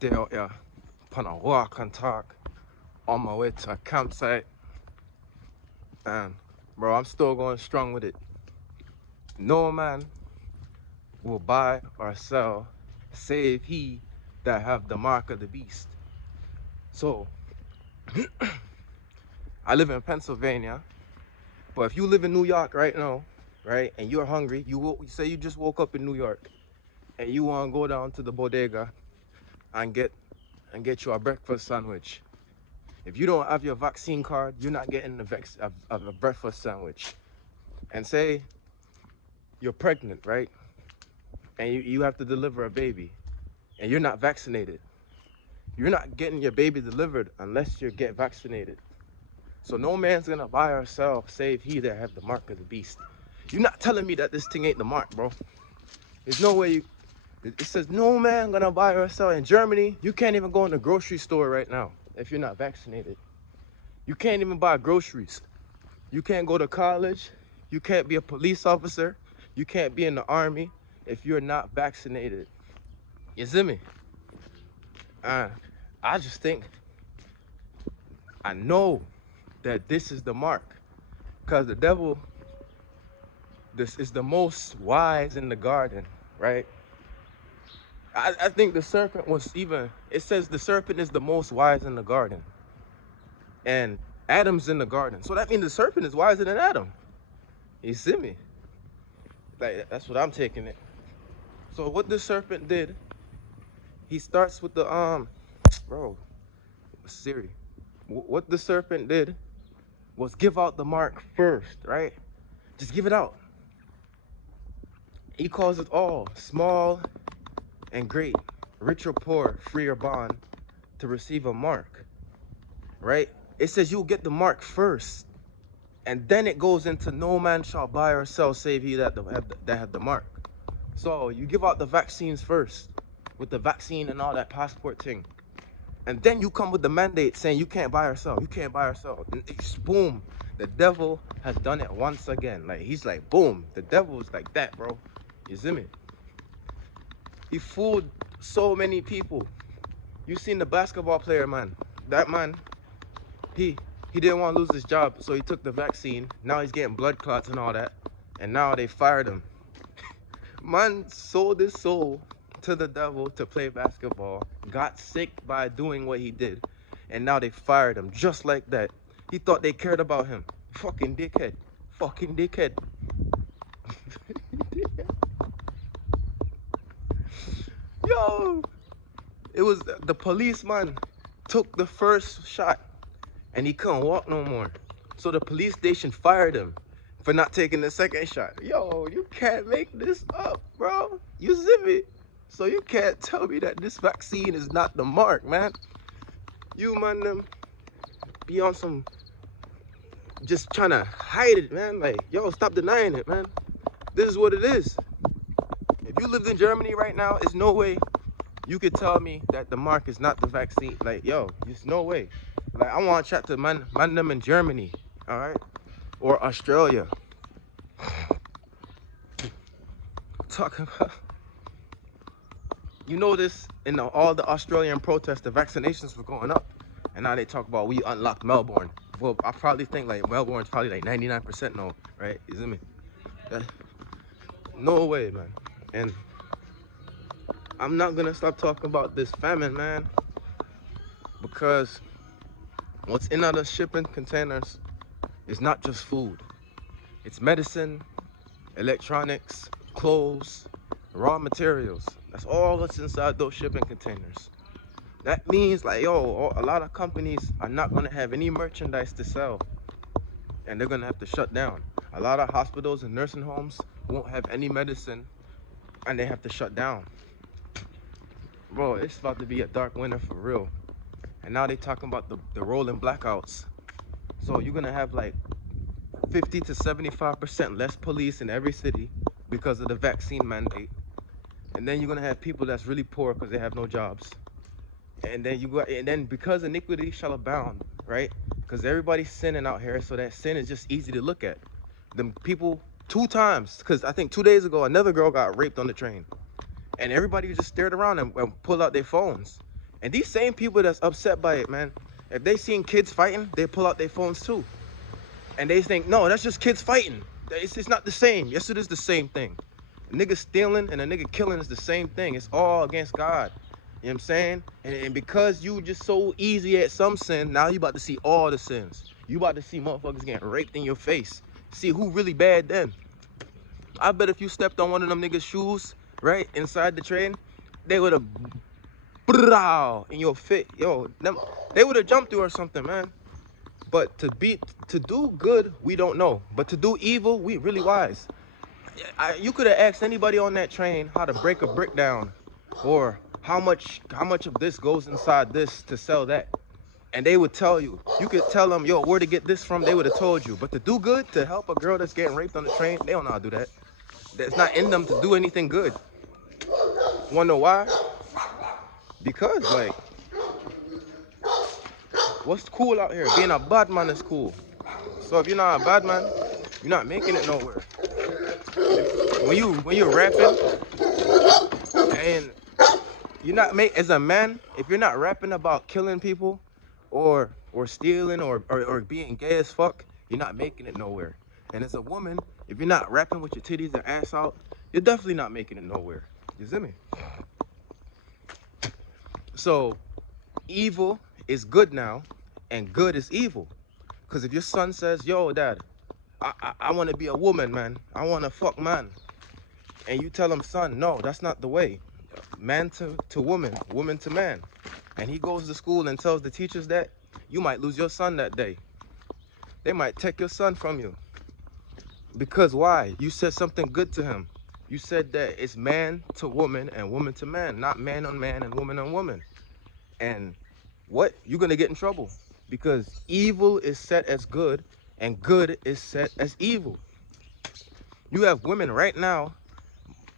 day out here upon a walk and talk on my way to a campsite. And bro, I'm still going strong with it. No man will buy or sell save he that have the mark of the beast. So I live in Pennsylvania, but if you live in New York right now, right, and you're hungry, you say you just woke up in New York and you want to go down to the bodega and get you a breakfast sandwich. If you don't have your vaccine card, you're not getting a breakfast sandwich. And say you're pregnant, right? And you have to deliver a baby and you're not vaccinated. You're not getting your baby delivered unless you get vaccinated. So no man's gonna buy or sell save he that have the mark of the beast. You're not telling me that this thing ain't the mark, bro. There's no way it says no man gonna buy or sell. In Germany, you can't even go in the grocery store right now if you're not vaccinated. You can't even buy groceries. You can't go to college. You can't be a police officer. You can't be in the army if you're not vaccinated. You see me? I just think, I know that this is the mark because the devil, this is the most wise in the garden, right? I think the serpent was even, it says the serpent is the most wise in the garden. And Adam's in the garden. So that means the serpent is wiser than Adam. You see me? Like, that's what I'm taking it. So what the serpent did, he starts with the, bro, Siri. What the serpent did was give out the mark first, right? Just give it out. He calls it all, small and great, rich or poor, free or bond, to receive a mark, right? It says you'll get the mark first. And then it goes into no man shall buy or sell save he that had the mark. So you give out the vaccines first with the vaccine and all that passport thing. And then you come with the mandate saying you can't buy or sell. You can't buy or sell. And it's boom. The devil has done it once again. Like, he's like, boom. The devil is like that, bro. You see me? He fooled so many people. You seen the basketball player, man. That man, he didn't want to lose his job, so he took the vaccine. Now he's getting blood clots and all that. And now they fired him. Man sold his soul to the devil to play basketball, got sick by doing what he did, and now they fired him just like that. He thought they cared about him. Fucking dickhead. Fucking dickhead. Yo, it was the policeman took the first shot and he couldn't walk no more. So the police station fired him for not taking the second shot. Yo, you can't make this up, bro. You see me? So you can't tell me that this vaccine is not the mark, man. You, man, them be on some, just trying to hide it, man. Like, yo, stop denying it, man. This is what it is. If you lived in Germany right now, there's no way you could tell me that the mark is not the vaccine. Like, yo, there's no way. Like, I want to chat to man them in Germany, all right? Or Australia. Talking about, you know this, in all the Australian protests, the vaccinations were going up. And now they talk about we unlocked Melbourne. Well, I probably think like Melbourne's probably like 99% no, right? You see me? No way, man. And I'm not gonna stop talking about this famine, man, because what's in other shipping containers is not just food. It's medicine, electronics, clothes, raw materials. That's all that's inside those shipping containers. That means, like, yo, a lot of companies are not gonna have any merchandise to sell, and they're gonna have to shut down. A lot of hospitals and nursing homes won't have any medicine, and they have to shut down. Bro, it's about to be a dark winter for real. And now they talking about the rolling blackouts. So you're gonna have like 50 to 75% less police in every city because of the vaccine mandate. And then you're gonna have people that's really poor because they have no jobs. And then because iniquity shall abound, right? Because everybody's sinning out here, so that sin is just easy to look at. Them people 2 times, because I think 2 days ago another girl got raped on the train, and everybody just stared around and pulled out their phones. And these same people that's upset by it, man, if they seen kids fighting, they pull out their phones too. And they think, no, that's just kids fighting. It's not the same. Yes, it is the same thing. A nigga stealing and a nigga killing is the same thing. It's all against God. You know what I'm saying? And because you just so easy at some sin, now you about to see all the sins. You about to see motherfuckers getting raped in your face. See who really bad then. I bet if you stepped on one of them niggas' shoes, right, inside the train, they would have in your fit. Yo, they would have jumped you or something, man. But to do good, we don't know. But to do evil, we really wise. You could have asked anybody on that train how to break a brick down, or how much of this goes inside this to sell that, and they would tell you. You could tell them, yo, where to get this from, they would have told you. But to do good, to help a girl that's getting raped on the train, they don't know how to do that. That's not in them to do anything good. Wanna know why? Because, like, what's cool out here? Being a bad man is cool. So if you're not a bad man, you're not making it nowhere. When you're rapping and you're not as a man, if you're not rapping about killing people or stealing or being gay as fuck, you're not making it nowhere. And as a woman, if you're not rapping with your titties and ass out, you're definitely not making it nowhere. You see me? So evil is good now, and good is evil. Because if your son says, yo, dad, I want to be a woman, man, I want to fuck man, and you tell him, son, no, that's not the way. Man to woman, woman to man. And he goes to school and tells the teachers that, you might lose your son that day. They might take your son from you. Because why? You said something good to him. You said that it's man to woman and woman to man, not man on man and woman on woman. And what? You're going to get in trouble. Because evil is set as good and good is set as evil. You have women right now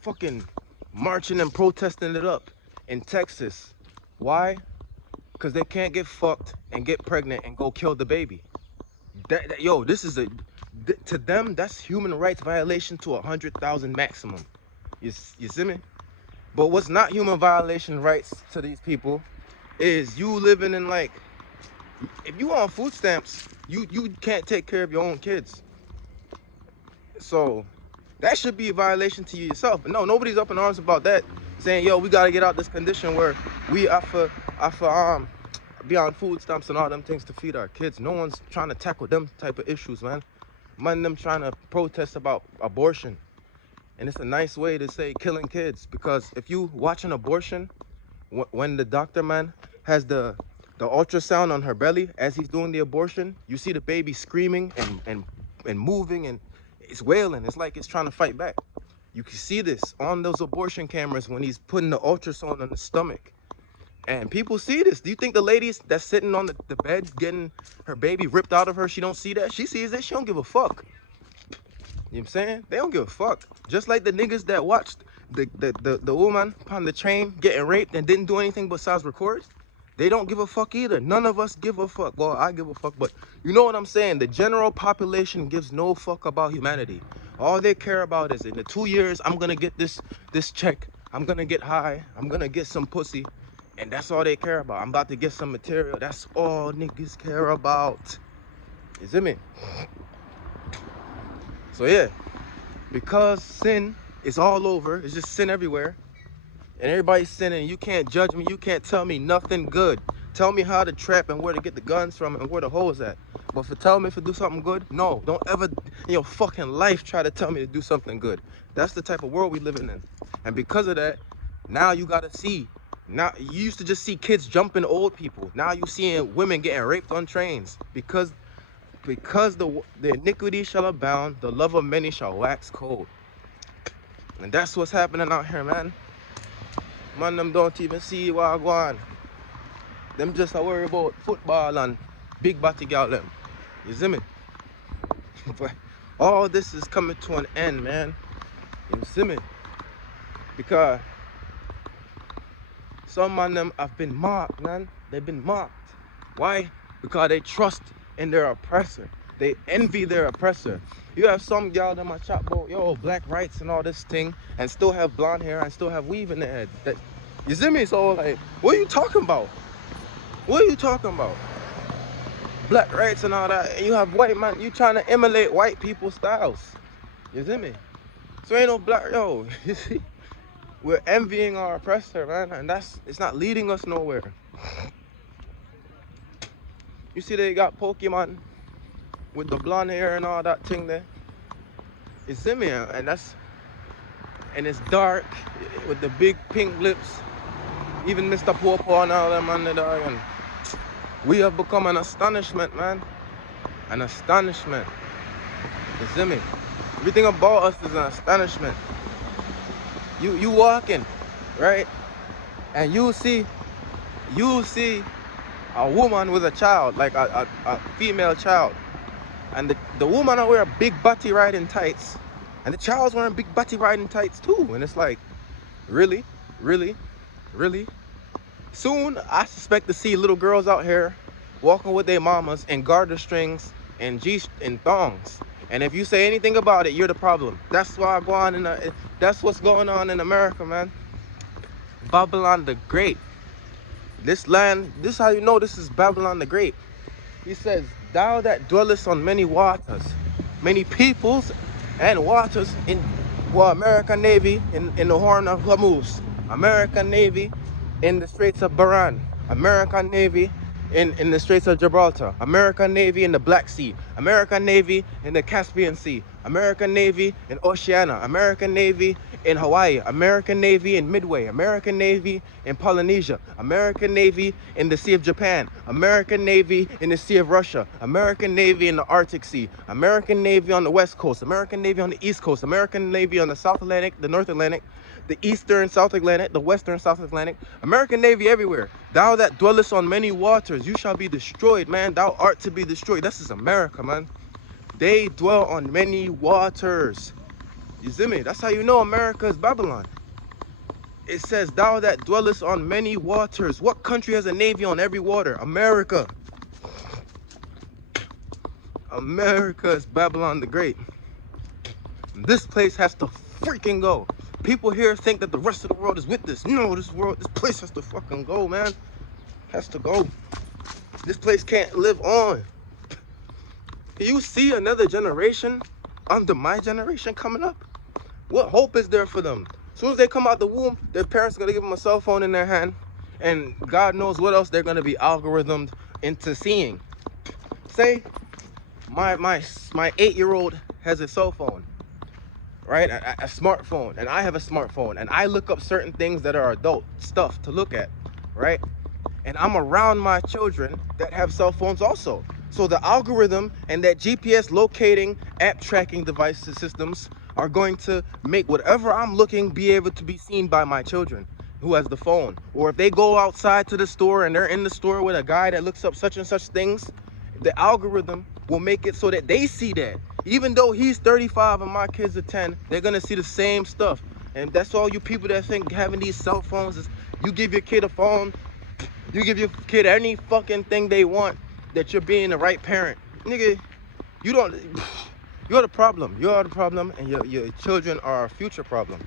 fucking marching and protesting it up in Texas. Why? Because they can't get fucked and get pregnant and go kill the baby. Yo, this is to them, that's human rights violation to 100,000 maximum. You see me? But what's not human violation rights to these people is you living in, like, if you on food stamps, you can't take care of your own kids. So that should be a violation to you yourself. But no, nobody's up in arms about that, saying, yo, we gotta get out this condition where we offer be on food stamps and all them things to feed our kids. No one's trying to tackle them type of issues, man. Them trying to protest about abortion. And it's a nice way to say killing kids, because if you watch an abortion, when the doctor, man, has the ultrasound on her belly as he's doing the abortion, you see the baby screaming and moving, and it's wailing. It's like it's trying to fight back. You can see this on those abortion cameras when he's putting the ultrasound on the stomach. And people see this. Do you think the lady that's sitting on the bed getting her baby ripped out of her, she don't see that? She sees it. She don't give a fuck. You know what I'm saying? They don't give a fuck. Just like the niggas that watched the woman on the train getting raped and didn't do anything besides record. They don't give a fuck either. None of us give a fuck. Well, I give a fuck, but you know what I'm saying? The general population gives no fuck about humanity. All they care about is, in the 2 years, I'm gonna get this check. I'm gonna get high. I'm gonna get some pussy. And that's all they care about. I'm about to get some material. That's all niggas care about. You see me? So yeah, because sin is all over, it's just sin everywhere, and everybody's sinning, you can't judge me, you can't tell me nothing good. Tell me how to trap and where to get the guns from and where the holes at. But for telling me to do something good, no, don't ever in your fucking life try to tell me to do something good. That's the type of world we living in. And because of that, now you gotta see. Now, you used to just see kids jumping old people. Now you seeing women getting raped on trains. Because the iniquity shall abound, the love of many shall wax cold. And that's what's happening out here, man. Man, them don't even see what I go on. Them just worry about football and big body girl them. You see me? But all this is coming to an end, man. You see me? Because some of them have been mocked, man. They've been mocked. Why? Because they trust in their oppressor. They envy their oppressor. You have some girl that might chat about, yo, black rights and all this thing, and still have blonde hair and still have weave in their head. You see me? So like, what are you talking about? What are you talking about? Black rights and all that. And you have white man, you trying to emulate white people's styles. You see me? So ain't no black, yo, you see? We're envying our oppressor, man, and it's not leading us nowhere. You see they got Pokemon with the blonde hair and all that thing there. You see me? And it's dark with the big pink lips. Even Mr. Popo and all them on the dog. And we have become an astonishment, man. An astonishment. You see me? Everything about us is an astonishment. You walking, right? And you see a woman with a child, like a female child. And the woman will wear a big body riding tights. And the child's wearing big body riding tights too. And it's like, really? Really? Really? Soon, I suspect to see little girls out here walking with their mamas and garter strings and thongs. And if you say anything about it, you're the problem. That's why I go on that's what's going on in America, man. Babylon the Great. This land, this is how you know this is Babylon the Great. He says, thou that dwellest on many waters, many peoples and waters in American Navy in the Horn of Hormuz, American Navy in the Straits of Bahrain, American Navy in the Straits of Gibraltar, American Navy in the Black Sea, American Navy in the Caspian Sea, American Navy in Oceania, American Navy in Hawaii, American Navy in Midway, American Navy in Polynesia, American Navy in the Sea of Japan, American Navy in the Sea of Russia, American Navy in the Arctic Sea, American Navy on the West Coast, American Navy on the East Coast, American Navy on the South Atlantic, the North Atlantic, the Eastern South Atlantic, the Western South Atlantic, American Navy everywhere. Thou that dwellest on many waters, you shall be destroyed, man. Thou art to be destroyed. This is America, man. They dwell on many waters. You see me? That's how you know America is Babylon. It says, thou that dwellest on many waters. What country has a navy on every water? America. America is Babylon the Great. This place has to freaking go. People here think that the rest of the world is with this. No, this place has to fucking go, man. Has to go. This place can't live on. Do you see another generation under my generation coming up? What hope is there for them? As soon as they come out the womb, their parents are gonna give them a cell phone in their hand, and God knows what else they're gonna be algorithmed into seeing. Say, my 8-year-old has a cell phone, right? A smartphone, and I have a smartphone, and I look up certain things that are adult stuff to look at, right? And I'm around my children that have cell phones also. So the algorithm and that GPS locating app tracking devices systems are going to make whatever I'm looking be able to be seen by my children who has the phone. Or if they go outside to the store and they're in the store with a guy that looks up such and such things, the algorithm will make it so that they see that. Even though he's 35 and my kids are 10, they're gonna see the same stuff. And that's all you people that think having these cell phones is, you give your kid a phone, you give your kid any fucking thing they want, that you're being the right parent. Nigga, you're the problem. You're the problem, and your children are our future problem.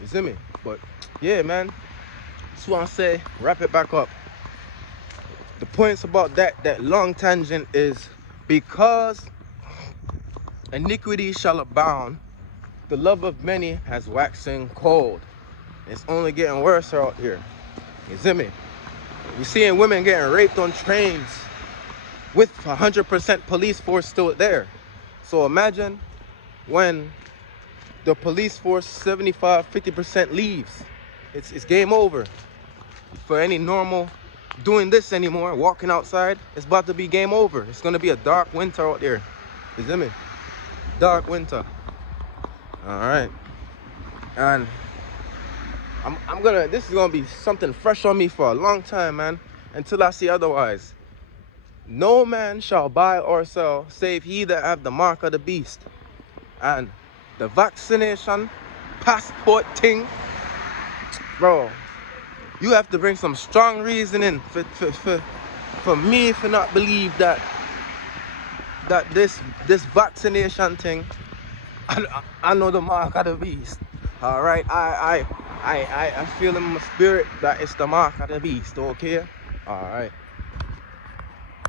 You see me? But yeah, man, that's what I say. Wrap it back up. The points about that long tangent is, because iniquity shall abound, the love of many has waxing cold. It's only getting worse out here. You see me? We're seeing women getting raped on trains with 100% police force still there. So imagine when the police force 75-50% leaves. It's game over for any normal doing this anymore. Walking outside, it's about to be game over. It's gonna be a dark winter out there. You see me? Dark winter. All right, and this is gonna be something fresh on me for a long time, man, until I see otherwise. No man shall buy or sell save he that have the mark of the beast. And the vaccination passport thing, bro, you have to bring some strong reasoning for me to not believe that this vaccination thing, I know the mark of the beast. All right, I feel in my spirit that it's the mark of the beast, okay? Alright.